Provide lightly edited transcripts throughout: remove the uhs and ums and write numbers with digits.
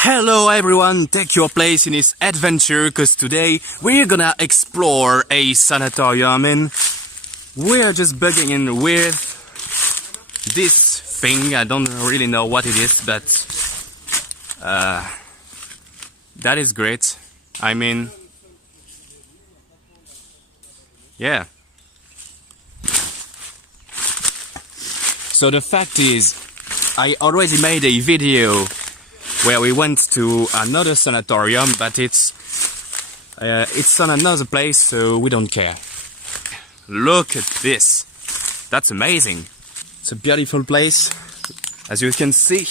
Hello everyone, take your place in this adventure cause today we're gonna explore a sanatorium and we're just bugging in with this thing. I don't really know what it is, but that is great. I mean, yeah. So the fact is, I already made a video where we went to another sanatorium, but it's on another place, so we don't care. Look at this. That's amazing. It's a beautiful place, as you can see.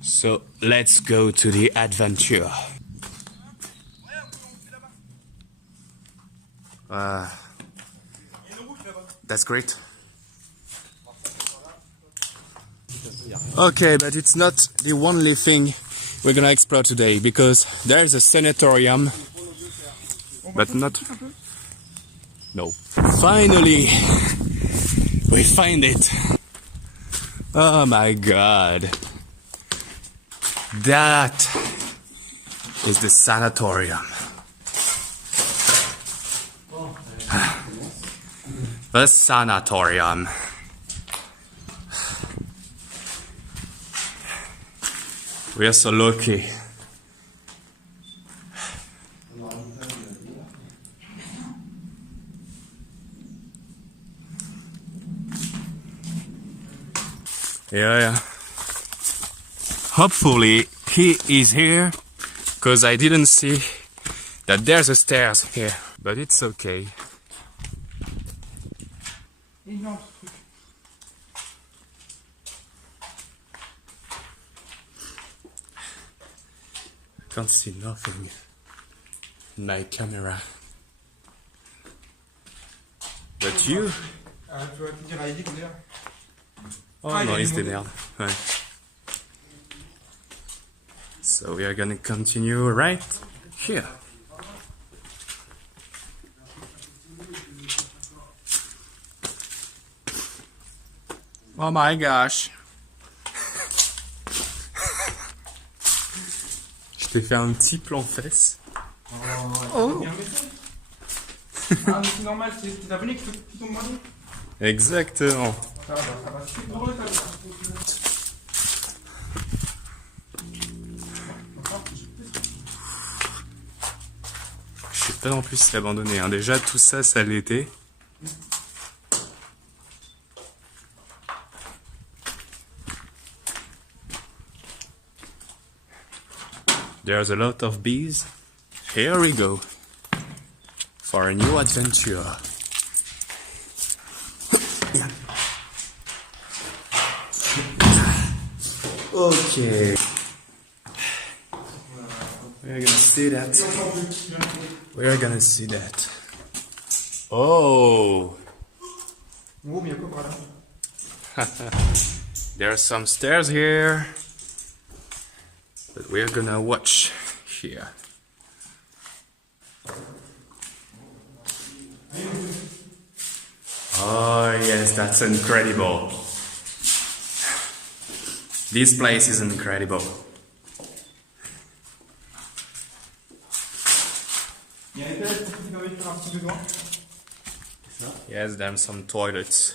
So let's go to the adventure. That's great. Okay, but it's not the only thing we're gonna explore today, because there's a sanatorium, but not... No. Finally! We find it! Oh my god. That is the sanatorium. The sanatorium. We are so lucky. Yeah. Hopefully he is here, because I didn't see that there's a stairs here, but it's okay. Can't see nothing in my camera. But you? Tu vas te dire à Eddie qu'on est là. Oh non, il se démerde. Ouais. So we are gonna continue right here. Oh my gosh. Je t'ai fait un petit plan fesse. Oh. Ah, mais c'est normal, c'est tes abonnés qui t'ont demandé. Exactement. Ça va, c'est drôle ça. Je sais pas non plus si c'est abandonné. Hein. Déjà, tout ça, ça l'était. There's a lot of bees. Here we go. For a new adventure. Okay. We're gonna see that. We're gonna see that. Oh! Oh, mais y'a quoi par là? There are some stairs here. But we're gonna watch here. Oh yes, that's incredible. This place is incredible. Y'a un étage qui permet de faire un petit besoin. Yes, there's some toilets.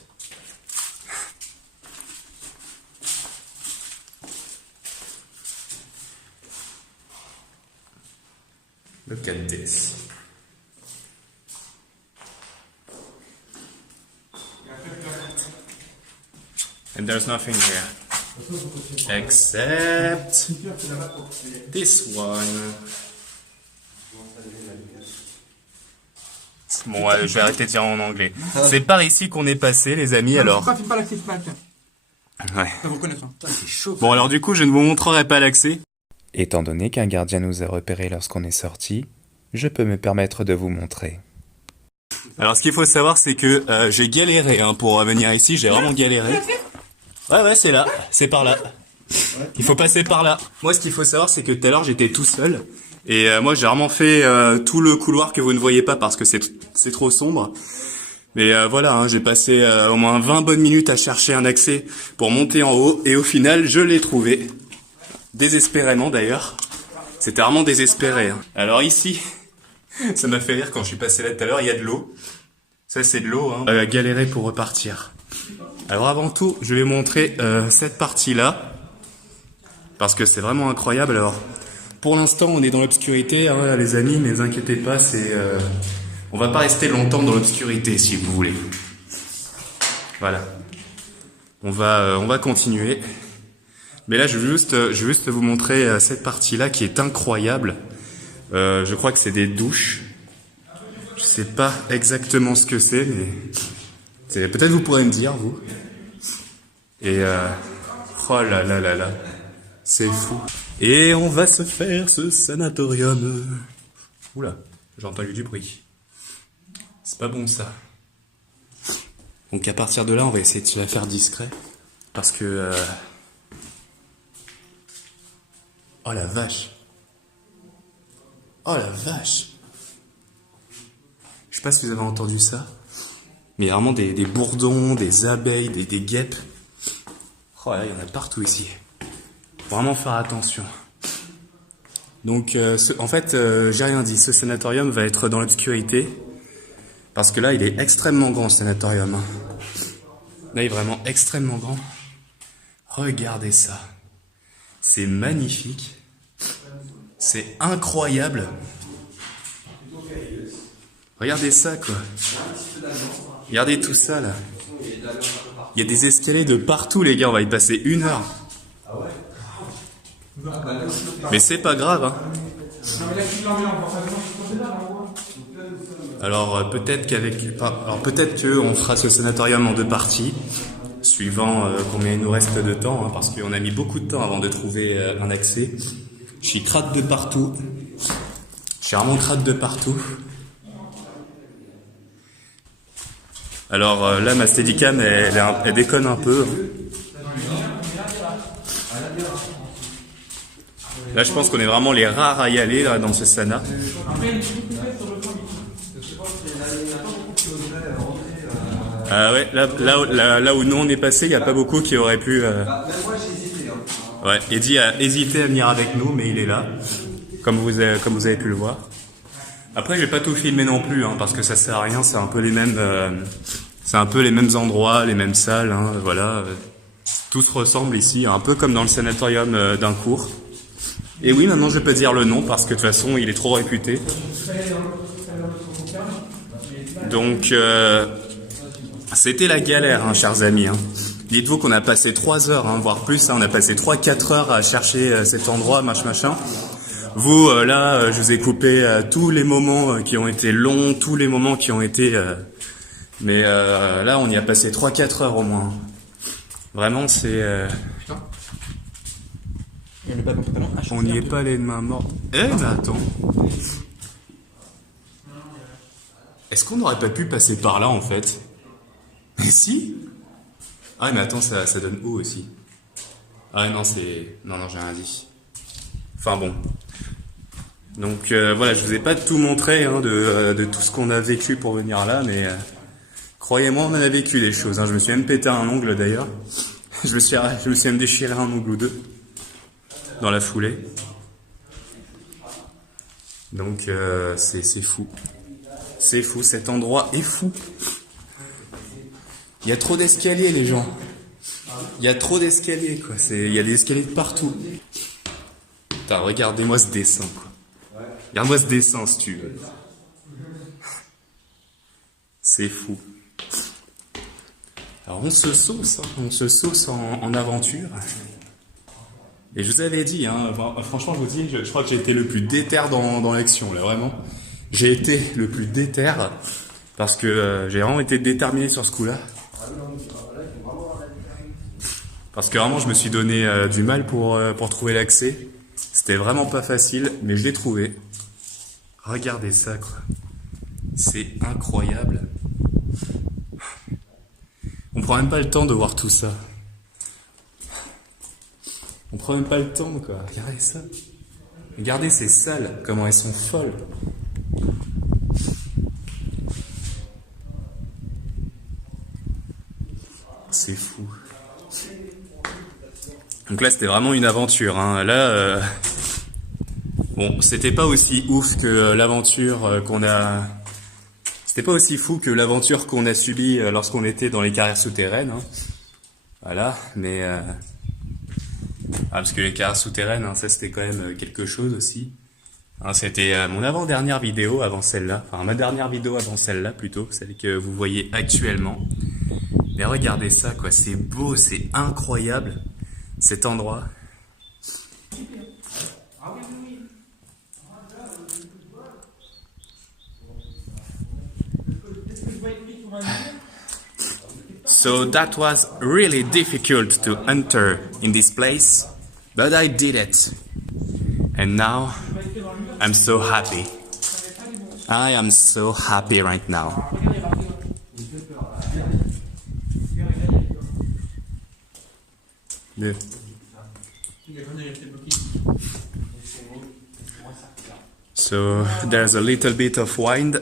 Look at this. And there's nothing here. Except this one. Bon, je vais arrêter de dire en anglais. C'est par ici qu'on est passé, les amis, alors. Filme pas l'accès, Ouais. Ça vous connaître. C'est chaud. Bon, alors du coup, je ne vous montrerai pas l'accès. Étant donné qu'un gardien nous a repérés lorsqu'on est sorti, je peux me permettre de vous montrer. Alors, ce qu'il faut savoir, c'est que j'ai galéré hein, pour venir ici. J'ai vraiment galéré. Ouais, c'est là. C'est par là. Il faut passer par là. Moi, ce qu'il faut savoir, c'est que tout à l'heure, j'étais tout seul. Et moi, j'ai vraiment fait tout le couloir que vous ne voyez pas parce que c'est trop sombre. Mais voilà, hein, j'ai passé au moins 20 bonnes minutes à chercher un accès pour monter en haut. Et au final, je l'ai trouvé. Désespérément d'ailleurs. C'était vraiment désespéré. Hein. Alors ici, ça m'a fait rire quand je suis passé là tout à l'heure, il y a de l'eau. Ça c'est de l'eau, hein. Galérer pour repartir. Alors avant tout, je vais montrer cette partie-là. Parce que c'est vraiment incroyable. Alors, pour l'instant, on est dans l'obscurité, hein, les amis, mais ne vous inquiétez pas, on va pas rester longtemps dans l'obscurité, si vous voulez. Voilà. On va continuer. Mais là, je veux juste vous montrer cette partie-là qui est incroyable. Je crois que c'est des douches. Je sais pas exactement ce que c'est, mais peut-être vous pourrez me dire, vous. Et oh là là là là, c'est fou. Et on va se faire ce sanatorium. Oula, j'ai entendu du bruit. C'est pas bon ça. Donc à partir de là, on va essayer de se la faire discret. Parce que... Oh la vache. Oh la vache. Je sais pas si vous avez entendu ça. Mais il y a vraiment des bourdons, des abeilles, des guêpes. Oh là, il y en a partout ici. Faut vraiment faire attention. Donc en fait, j'ai rien dit. Ce sanatorium va être dans l'obscurité. Parce que là, il est extrêmement grand, ce sanatorium. Là, il est vraiment extrêmement grand. Regardez ça. C'est magnifique. C'est incroyable. Regardez ça, quoi. Regardez tout ça, là. Il y a des escaliers de partout, les gars. On va y passer 1 heure. Mais c'est pas grave, hein. Alors peut-être peut-être qu'on fera ce sanatorium en 2 parties, suivant combien il nous reste de temps, hein, parce qu'on a mis beaucoup de temps avant de trouver un accès. Je suis crade de partout. Je suis vraiment crade de partout. Alors là, ma Steadicam, elle déconne un peu. Là, je pense qu'on est vraiment les rares à y aller là, dans ce sana. Ah ouais, là où nous on est passé, il n'y a pas beaucoup qui auraient pu... Ouais, Eddie a hésité à venir avec nous, mais il est là, comme vous avez pu le voir. Après, je vais pas tout filmer non plus, hein, parce que ça sert à rien, c'est un peu les mêmes endroits, les mêmes salles, hein, voilà. Tout se ressemble ici, un peu comme dans le sanatorium d'un cours. Et oui, maintenant je peux dire le nom, parce que de toute façon, il est trop réputé. Donc... c'était la galère, hein, chers amis. Hein. Dites-vous qu'on a passé 3 heures, hein, voire plus. Hein, on a passé 3-4 heures à chercher cet endroit, machin. Vous, là, je vous ai coupé tous les moments qui ont été longs, tous les moments qui ont été... mais là, on y a passé 3-4 heures au moins. Vraiment, c'est... On n'y est pas les mains mortes. Eh, mais attends. Est-ce qu'on n'aurait pas pu passer par là, en fait ? Mais si. Ah mais attends, ça donne où aussi? Ah non, c'est... Non, j'ai rien dit. Enfin bon. Donc voilà, je vous ai pas tout montré hein, de tout ce qu'on a vécu pour venir là, mais croyez-moi, on en a vécu les choses. Hein. Je me suis même pété un ongle d'ailleurs. Je me suis même déchiré un ongle ou 2 dans la foulée. Donc c'est fou. C'est fou, cet endroit est fou. Il y a trop d'escaliers, les gens. Il y a trop d'escaliers, quoi. Il y a des escaliers de partout. Putain, regardez-moi ce dessin, quoi. Regarde-moi ce dessin, si tu veux. C'est fou. Alors, on se sauce en aventure. Et je vous avais dit, hein, franchement, je vous dis, je crois que j'ai été le plus déter dans l'action, là, vraiment. J'ai été le plus déter, parce que j'ai vraiment été déterminé sur ce coup-là. Parce que vraiment, je me suis donné du mal pour trouver l'accès. C'était vraiment pas facile, mais je l'ai trouvé. Regardez ça, quoi. C'est incroyable. On prend même pas le temps de voir tout ça. On prend même pas le temps, quoi. Regardez ça. Regardez ces salles, comment elles sont folles. C'est fou. Donc là, c'était vraiment une aventure, hein. Là, bon, c'était pas aussi ouf que l'aventure qu'on a... C'était pas aussi fou que l'aventure qu'on a subie lorsqu'on était dans les carrières souterraines, hein. Voilà, mais... parce que les carrières souterraines, hein, ça c'était quand même quelque chose aussi. Hein, c'était mon avant-dernière vidéo avant celle-là, enfin ma dernière vidéo avant celle-là plutôt, celle que vous voyez actuellement. Mais regardez ça quoi, c'est beau, c'est incroyable cet endroit. So that was really difficult to enter in this place, but I did it. And now I'm so happy. I am so happy right now. Yeah. So there's a little bit of wind.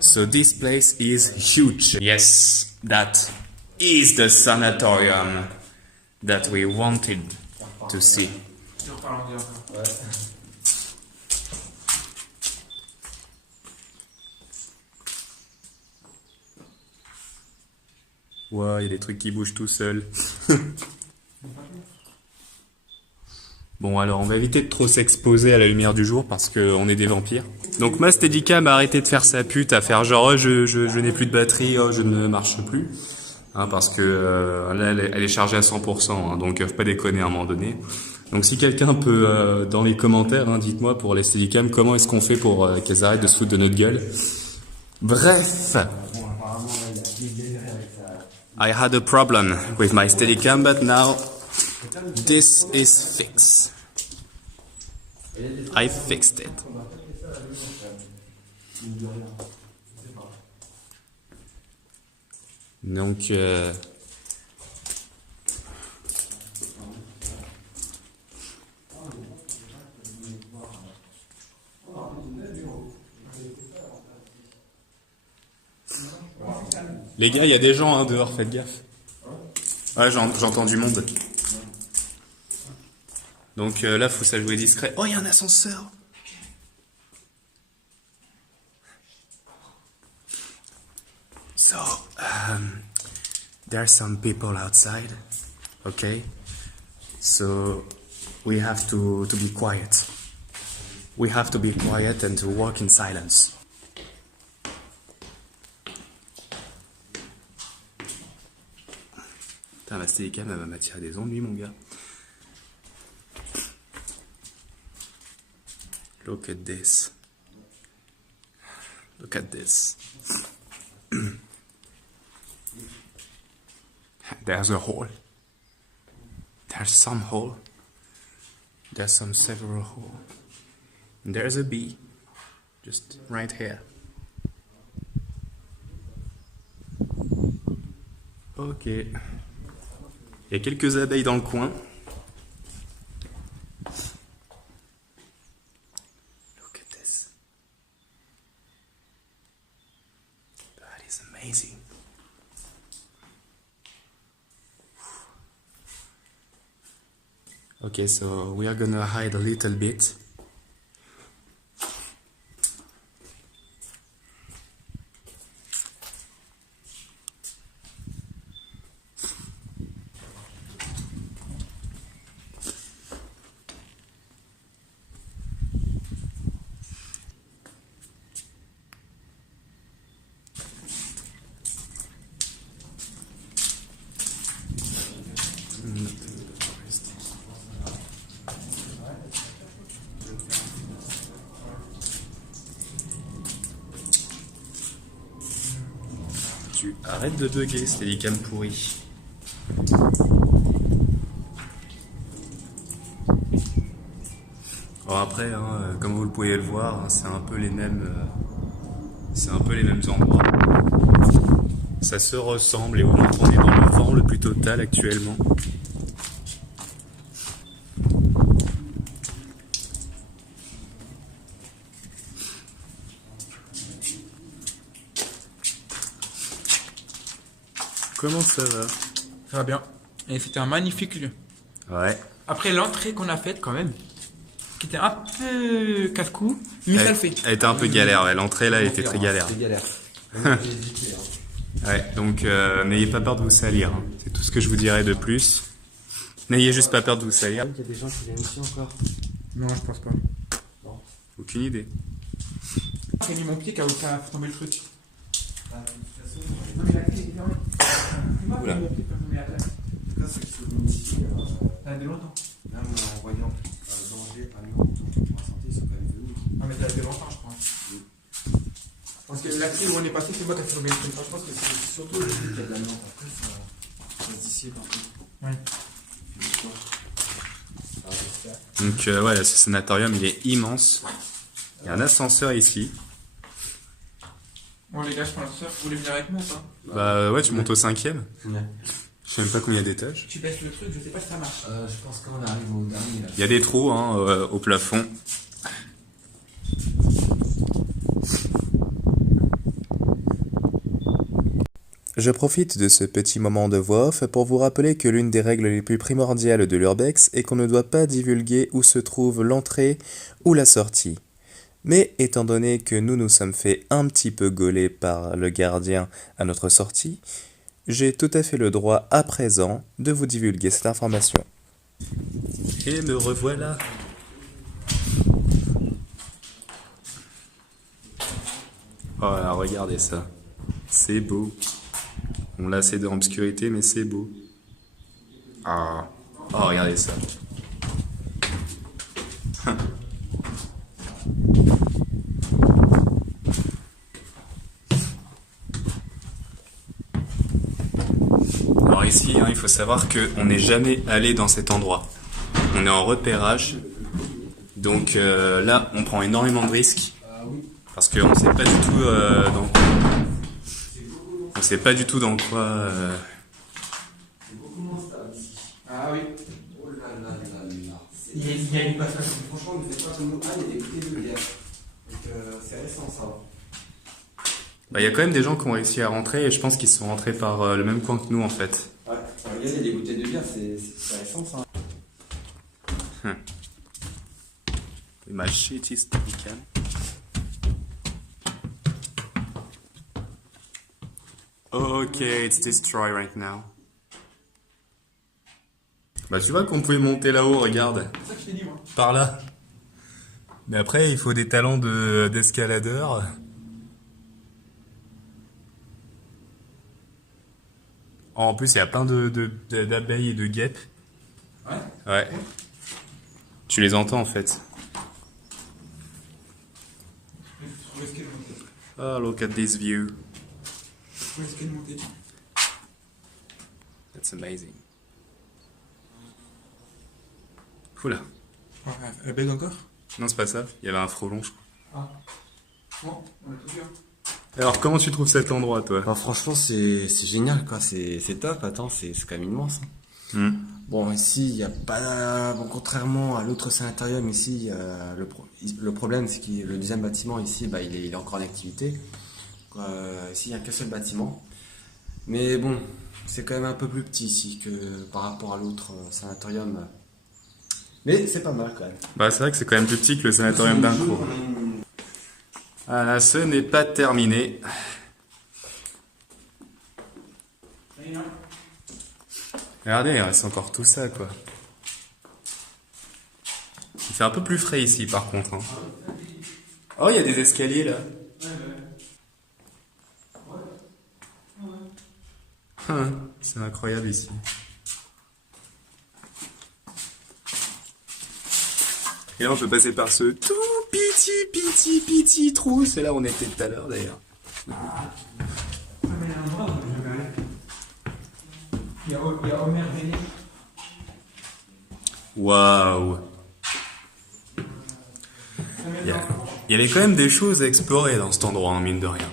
So this place is huge. Yes, that is the sanatorium that we wanted to see. Wow, il y a des trucs qui bougent tout seuls. Bon, alors on va éviter de trop s'exposer à la lumière du jour parce qu'on est des vampires. Donc ma Steadicam a arrêté de faire sa pute, à faire genre oh, je n'ai plus de batterie, oh, je ne marche plus. Hein, parce que là elle est chargée à 100%, hein, donc faut pas déconner à un moment donné. Donc si quelqu'un peut, dans les commentaires, hein, dites-moi pour les Steadicam, comment est-ce qu'on fait pour qu'elles arrêtent de se foutre de notre gueule. Bref. I had a problem with my Steadicam, but now this is fixed. I fixed it. Donc, les gars, il y a des gens hein, dehors, faites gaffe. Ouais, j'entends du monde. Donc là, faut ça jouer discret. Oh, il y a un ascenseur. So, there are some people outside. Okay. So we have to be quiet. We have to be quiet and to walk in silence. Putain, ma Steadicam, elle va m'attirer des ennuis, mon gars. Look at this. Look at this. There's a hole. There's some hole. There's some several hole. And there's a bee. Just right here. Ok. Il y a quelques abeilles dans le coin. Look at this. That is amazing. Okay, so we are gonna hide a little bit. Tu arrêtes de bugger, Steadicam pourri. Alors après, hein, comme vous le pouvez le voir, hein, c'est un peu les mêmes endroits. Ça se ressemble et on est dans le vent le plus total actuellement. Comment ça va? Ça va bien. Et c'était un magnifique lieu. Ouais. Après l'entrée qu'on a faite quand même, qui était un peu casse-cou, mais ça le fait. Elle était un peu galère, ouais. L'entrée là, elle était très galère. C'était galère. Ouais, donc n'ayez pas peur de vous salir. Hein. C'est tout ce que je vous dirais de plus. N'ayez juste pas peur de vous salir. Il y a des gens qui viennent ici encore. Non, je pense pas. Aucune idée. J'ai mis mon pied qui a fait tomber le truc. Non mais la clé est fermée. C'est moi qui ai mis mon pied qui a tombé la clé. En tout cas, ceux qui sont venus ici, Ça a été longtemps. même en voyant danger à nous, pour la santé, ils sont quand même venus. Non mais ça a été longtemps, je crois. Parce que la clé où on est passé, c'est moi qui a fait tomber le truc. Je pense que c'est surtout le truc qui a de la menthe. Après, ça se dissipe un peu. Ouais. Donc ouais, ce sanatorium, il est immense. Il y a un ascenseur ici. Bon les gars, je prends l'ascenseur. Vous voulez venir avec moi ou pas? Bah ouais, tu montes au 5e. Ouais. Je sais même pas combien d'étages. Tu baisses le truc, je sais pas si ça marche. Je pense qu'on arrive au dernier. Là. Il y a des trous hein, au plafond. Je profite de ce petit moment de voix off pour vous rappeler que l'une des règles les plus primordiales de l'urbex est qu'on ne doit pas divulguer où se trouve l'entrée ou la sortie. Mais étant donné que nous nous sommes fait un petit peu gauler par le gardien à notre sortie, j'ai tout à fait le droit à présent de vous divulguer cette information. Et me revoilà. Oh là, regardez ça. C'est beau. Bon là c'est dans l'obscurité mais c'est beau. Ah. Oh regardez ça. Alors ici, hein, il faut savoir qu'on n'est jamais allé dans cet endroit. On est en repérage. Donc là, on prend énormément de risques. Parce qu'on ne sait pas du tout dans quoi. On sait pas du tout dans quoi. Ah oui. Oh là là là là. Il y a une passage. Franchement, ne faites pas comme nous. Ah, il y a des bouteilles de bière. Donc, c'est récent ça. Bah, il y a quand même des gens qui ont réussi à rentrer et je pense qu'ils sont rentrés par le même coin que nous en fait. Ouais, regardez, il y a des bouteilles de bière, c'est récent ça. My shit is taken. Okay, it's destroyed right now. Bah tu vois qu'on pouvait monter là-haut, regarde. C'est ça que je t'ai dit moi. Par là. Mais après, il faut des talents d'escaladeur. En plus, il y a plein d'abeilles et de guêpes. Ouais. Ouais. Tu les entends en fait. Où est-ce qu'elle est montée? Oh, look at this view. Où est-ce qu'elle est montée? That's amazing. Oula. Ouais, elle bug encore? Non, c'est pas ça. Il y avait un frelon, je crois. Ah. Bon, on a tout vu. Alors, comment tu trouves cet endroit, toi? Bah, franchement, c'est génial quoi, c'est top. Attends, c'est quand même immense. Hein. Hmm. Bon, ici, il n'y a pas. Bon, contrairement à l'autre sanatorium, ici, le problème, c'est que le deuxième bâtiment, ici, bah, il est encore en activité. Ici, il n'y a qu'un seul bâtiment. Mais bon, c'est quand même un peu plus petit ici que par rapport à l'autre sanatorium. Mais c'est pas mal quand même. Bah, c'est vrai que c'est quand même plus petit que le sanatorium d'Incro. Ah, ce n'est pas terminé. Regardez, il reste encore tout ça, quoi. Il fait un peu plus frais ici, par contre. Hein. Oh, il y a des escaliers, là. C'est incroyable, ici. Et là, on peut passer par ce tout petit trou. C'est là où on était tout à l'heure, d'ailleurs. Il y a Homer Véné. Waouh. Il y avait quand même des choses à explorer dans cet endroit, hein, mine de rien.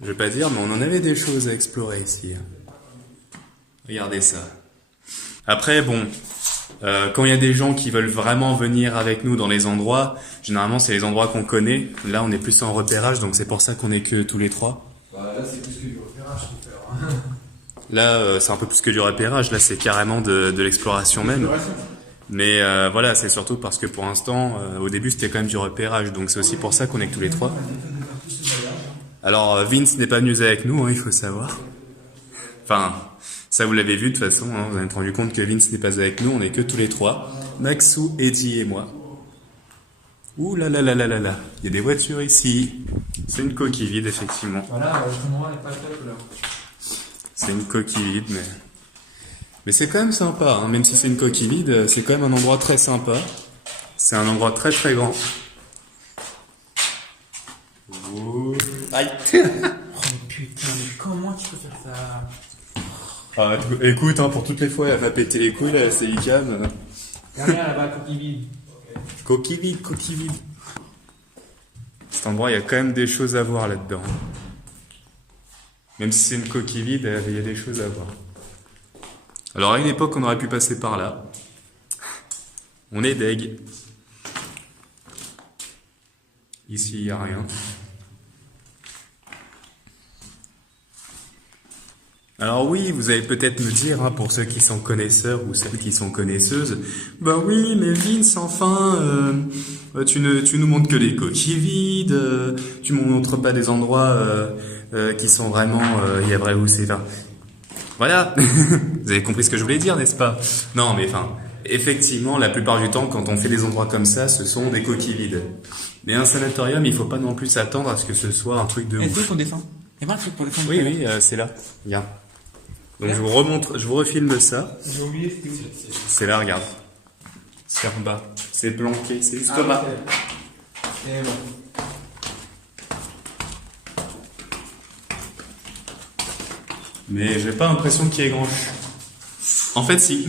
Je vais pas dire, mais on en avait des choses à explorer ici. Regardez ça. Après, bon, quand il y a des gens qui veulent vraiment venir avec nous dans les endroits, généralement c'est les endroits qu'on connaît. Là, on est plus en repérage, donc c'est pour ça qu'on est que tous les trois. Bah, là, c'est plus que du repérage qu'on fait. Là, c'est un peu plus que du repérage. Là, c'est carrément de l'exploration même. Mais voilà, c'est surtout parce que pour l'instant, au début, c'était quand même du repérage. Donc c'est aussi pour ça qu'on est que tous les trois. Alors, Vince n'est pas venu avec nous, hein, il faut savoir. Enfin, ça vous l'avez vu de toute façon. Hein, vous avez rendu compte que Vince n'est pas avec nous. On est que tous les trois. Maxou, Eddie et moi. Ouh là là là là là là. Il y a des voitures ici. C'est une coquille vide, effectivement. Voilà, justement, elle n'est pas top là. C'est une coquille vide, mais c'est quand même sympa, hein. Même si c'est une coquille vide, c'est quand même un endroit très sympa. C'est un endroit très très grand. Oh. Aïe. Oh putain, mais comment tu peux faire ça? Ah, écoute, hein, pour toutes les fois, elle va péter les couilles, là, c'est Icam. Derrière là-bas, coquille vide. Coquille vide, coquille vide. Cet endroit, il y a quand même des choses à voir là-dedans. Même si c'est une coquille vide, il y a des choses à voir. Alors à une époque, on aurait pu passer par là. On est deg. Ici, il n'y a rien. Alors oui, vous allez peut-être me dire, hein, pour ceux qui sont connaisseurs ou celles qui sont connaisseuses, bah oui, mais Vince, enfin, tu nous montres que des coquilles vides, tu ne montres pas des endroits qui sont vraiment, il y a vrai où c'est là. Voilà, vous avez compris ce que je voulais dire, n'est-ce pas? Non, mais enfin, effectivement, la plupart du temps, quand on fait des endroits comme ça, ce sont des coquilles vides. Mais un sanatorium, il faut pas non plus s'attendre à ce que ce soit un truc de Est-ce ouf. qu'on descend? Il y a pas un truc pour descendre? Oui, oui, c'est là. Viens. Donc je vous remontre, je vous refilme ça. J'ai oublié, c'était où? C'est là, regarde. C'est en bas. C'est planqué, c'est juste Ah, là. Et bon. Mais j'ai pas l'impression qu'il y ait grand chose. En fait, si.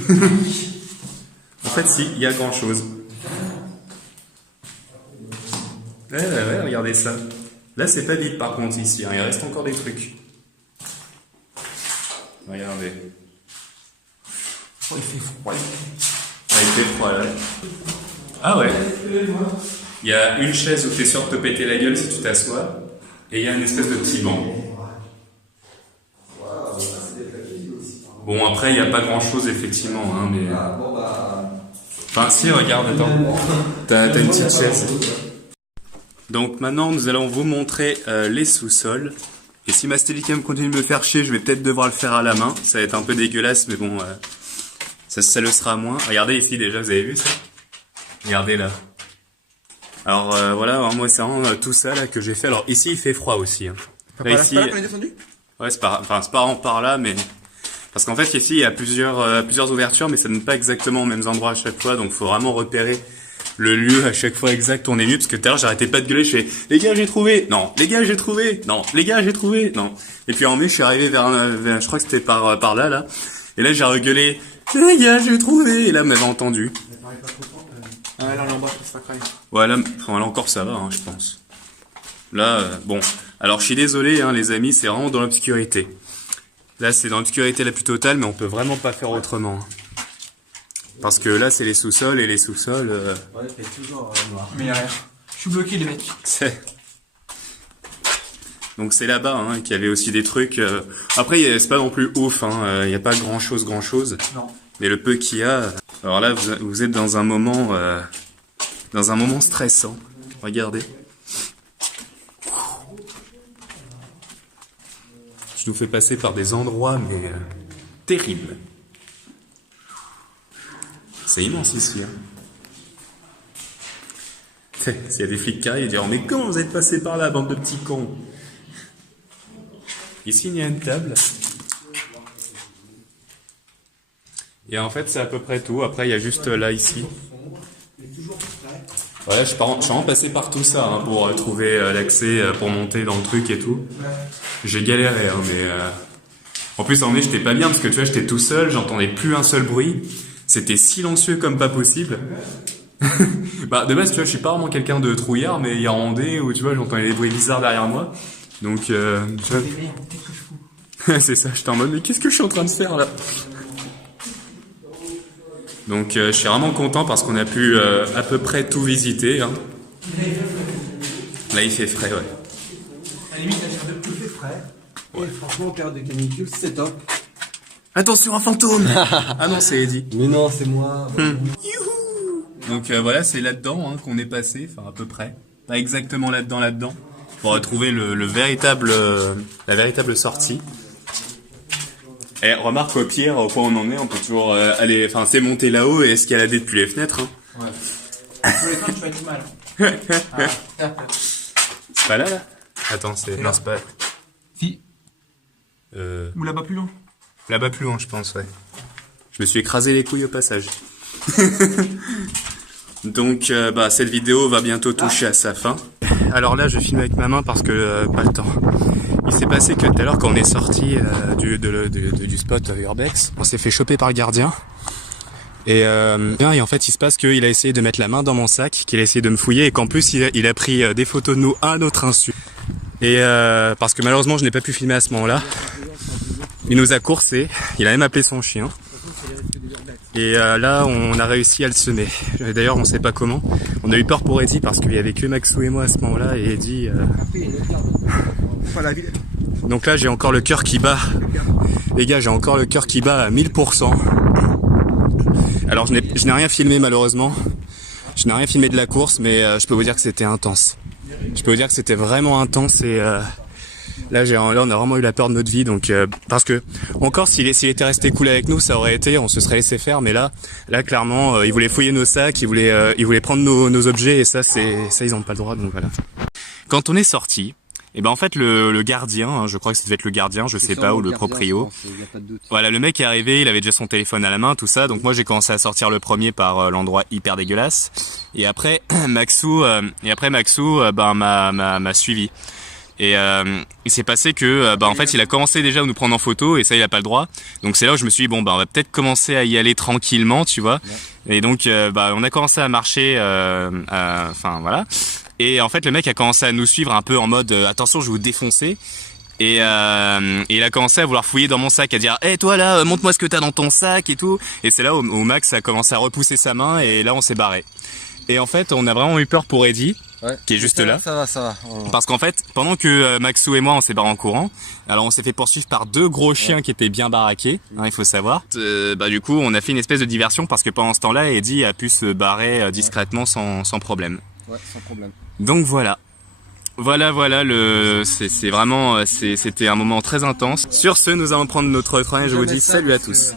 En fait, si, il y a grand chose. Ouais, regardez ça. Là, c'est pas vide par contre ici, hein. Il reste encore des trucs. Regardez. Oh, il fait froid. Ah, il fait froid là. Ah ouais. Il y a une chaise où t'es sûr de te péter la gueule si tu t'assois. Et il y a une espèce de petit banc. Bon, après, il n'y a pas grand chose effectivement, hein, mais. Enfin, si, regarde, attends. T'as une petite chaise. Donc maintenant, nous allons vous montrer les sous-sols. Et si ma Steadicam continue de me faire chier, je vais peut-être devoir le faire à la main. Ça va être un peu dégueulasse, mais bon, ça le sera moins. Regardez ici déjà, vous avez vu ça? Regardez là. Alors voilà, alors, moi c'est vraiment tout ça là que j'ai fait. Alors ici, il fait froid aussi. Hein. Là, ici, qu'on est descendu? ouais, c'est pas vraiment par là, mais parce qu'en fait ici il y a plusieurs ouvertures, mais ça ne donne pas exactement aux mêmes endroits à chaque fois, donc faut vraiment repérer le lieu à chaque fois exact où on est mieux, parce que tout à l'heure j'arrêtais pas de gueuler, je fais les gars j'ai trouvé, non, les gars j'ai trouvé, non, les gars j'ai trouvé, non. Et puis en mai je suis arrivé vers je crois que c'était par là, et là j'ai regueulé les gars j'ai trouvé, et là vous m'avez entendu. Ah là en bas, c'est pas grave. Ouais là, enfin, là encore ça va, hein, je pense. Là, bon, alors je suis désolé hein, les amis, c'est vraiment dans l'obscurité. Là c'est dans l'obscurité la plus totale, mais on peut vraiment pas faire autrement. Parce que là c'est les sous-sols, et les sous-sols... Ouais, il fait toujours noir. Mais y'a rien. Je suis bloqué les mecs. Donc c'est là-bas hein, qu'il y avait aussi des trucs... Après c'est pas non plus ouf, hein, y a pas grand-chose. Non. Mais le peu qu'il y a... Alors là vous êtes dans un moment stressant. Regardez. Je nous fais passer par des endroits mais terribles. C'est immense ici. Hein. S'il y a des flics qui arrivent, ils diront mais comment vous êtes passé par là, bande de petits cons? Ici il y a une table. Et en fait c'est à peu près tout. Après il y a juste là ici. Ouais, je suis vraiment passé par tout ça hein, pour trouver l'accès, pour monter dans le truc et tout. J'ai galéré, hein, mais... En plus, en mai, j'étais pas bien, parce que tu vois, j'étais tout seul, j'entendais plus un seul bruit. C'était silencieux comme pas possible. Bah, de base, tu vois, je suis pas vraiment quelqu'un de trouillard, mais il y a un rendez où, tu vois, j'entendais des bruits bizarres derrière moi. Donc, tu vois... C'est ça, j'étais en mode, mais qu'est-ce que je suis en train de faire, là? Donc je suis vraiment content parce qu'on a pu à peu près tout visiter. Hein. Là il fait frais, ouais. À la limite, il fait frais. Et franchement, en période de canicule, c'est top. Attention, un fantôme. Ah non, c'est Eddie. Mais non, c'est moi. Donc voilà, c'est là-dedans hein, qu'on est passé, enfin à peu près. Pas exactement là-dedans. Pour retrouver le véritable, la véritable sortie. Et remarque au pire, au point où on en est, on peut toujours aller, enfin c'est monter là-haut et escalader depuis les fenêtres. Hein. Ouais. Sur les trains, tu vas être mal. C'est pas là Attends, c'est... Non, c'est pas... Si. Ou là-bas plus loin. Là-bas plus loin, je pense, ouais. Je me suis écrasé les couilles au passage. Donc, cette vidéo va bientôt toucher à sa fin. Alors là, je filme avec ma main parce que pas le temps. Il s'est passé que tout à l'heure, quand on est sorti du spot Urbex, on s'est fait choper par le gardien. Et en fait, il se passe qu'il a essayé de mettre la main dans mon sac, qu'il a essayé de me fouiller et qu'en plus, il a pris des photos de nous à notre insu. Et parce que malheureusement, je n'ai pas pu filmer à ce moment-là. Il nous a coursé, il a même appelé son chien. Et là, on a réussi à le semer. D'ailleurs, on sait pas comment. On a eu peur pour Eddie parce qu'il y avait que Maxou et moi à ce moment-là. Et Eddie... Donc là, j'ai encore le cœur qui bat. Les gars, j'ai encore le cœur qui bat à 1000%. Alors, je n'ai rien filmé malheureusement. Je n'ai rien filmé de la course, mais je peux vous dire que c'était intense. Je peux vous dire que c'était vraiment intense et... Là, on a vraiment eu la peur de notre vie, donc parce que encore s'il était resté cool avec nous, ça aurait été, on se serait laissé faire, mais là clairement, il voulait fouiller nos sacs, il voulait prendre nos objets et ça ils ont pas le droit, donc voilà. Quand on est sorti, et ben en fait le gardien, hein, je crois que ça devait être le gardien, je sais pas, ou le proprio. Voilà, le mec est arrivé, il avait déjà son téléphone à la main, tout ça, donc moi j'ai commencé à sortir le premier par l'endroit hyper dégueulasse, et après Maxou m'a suivi. Et il s'est passé que en fait il a commencé déjà à nous prendre en photo et ça il a pas le droit. Donc c'est là où je me suis dit on va peut-être commencer à y aller tranquillement, tu vois. Ouais. Et donc on a commencé à marcher enfin voilà. Et en fait le mec a commencé à nous suivre un peu en mode attention, je vais vous défoncer. Et il a commencé à vouloir fouiller dans mon sac, à dire hey, toi là, montre-moi ce que t'as dans ton sac et tout. Et c'est là où Max a commencé à repousser sa main et là on s'est barré. Et en fait on a vraiment eu peur pour Eddie. Ouais, qui est juste là. Ça va. Parce qu'en fait, pendant que Maxou et moi on s'est barré en courant, alors on s'est fait poursuivre par deux gros chiens qui étaient bien baraqués, hein, il faut savoir. Du coup, on a fait une espèce de diversion parce que pendant ce temps-là, Eddie a pu se barrer discrètement sans problème. Ouais, sans problème. Donc voilà. Voilà, c'est vraiment, c'était un moment très intense. Sur ce, nous allons prendre notre train et je vous dis salut à tous.